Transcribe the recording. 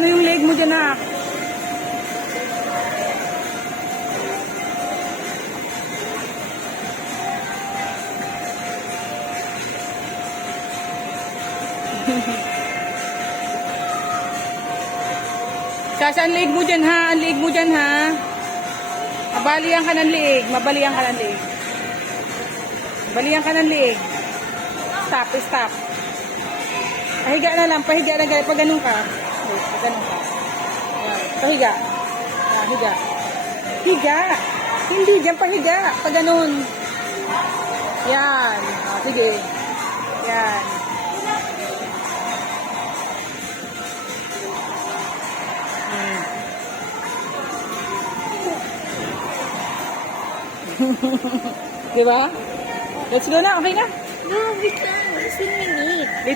Paano yung leg mo dyan, ah? Sasa, ang leg mo dyan, ha? Ang leg mo dyan, ha? Mabalian ka ng leg. Mabalian ka ng leg. Mabalian ka ng leg. Stop, stop. Pahiga na lang. Pahiga na ganyan. Pag ganun ka. Wait, pag ganun ka. Ayan. Pahiga. Ayan, higa. Higa. Hindi, dyan pahiga. Pag ganun. Yan. Sige. Yan. Diba? Let's go na. Okay na. No, wait lang. 15 minutes.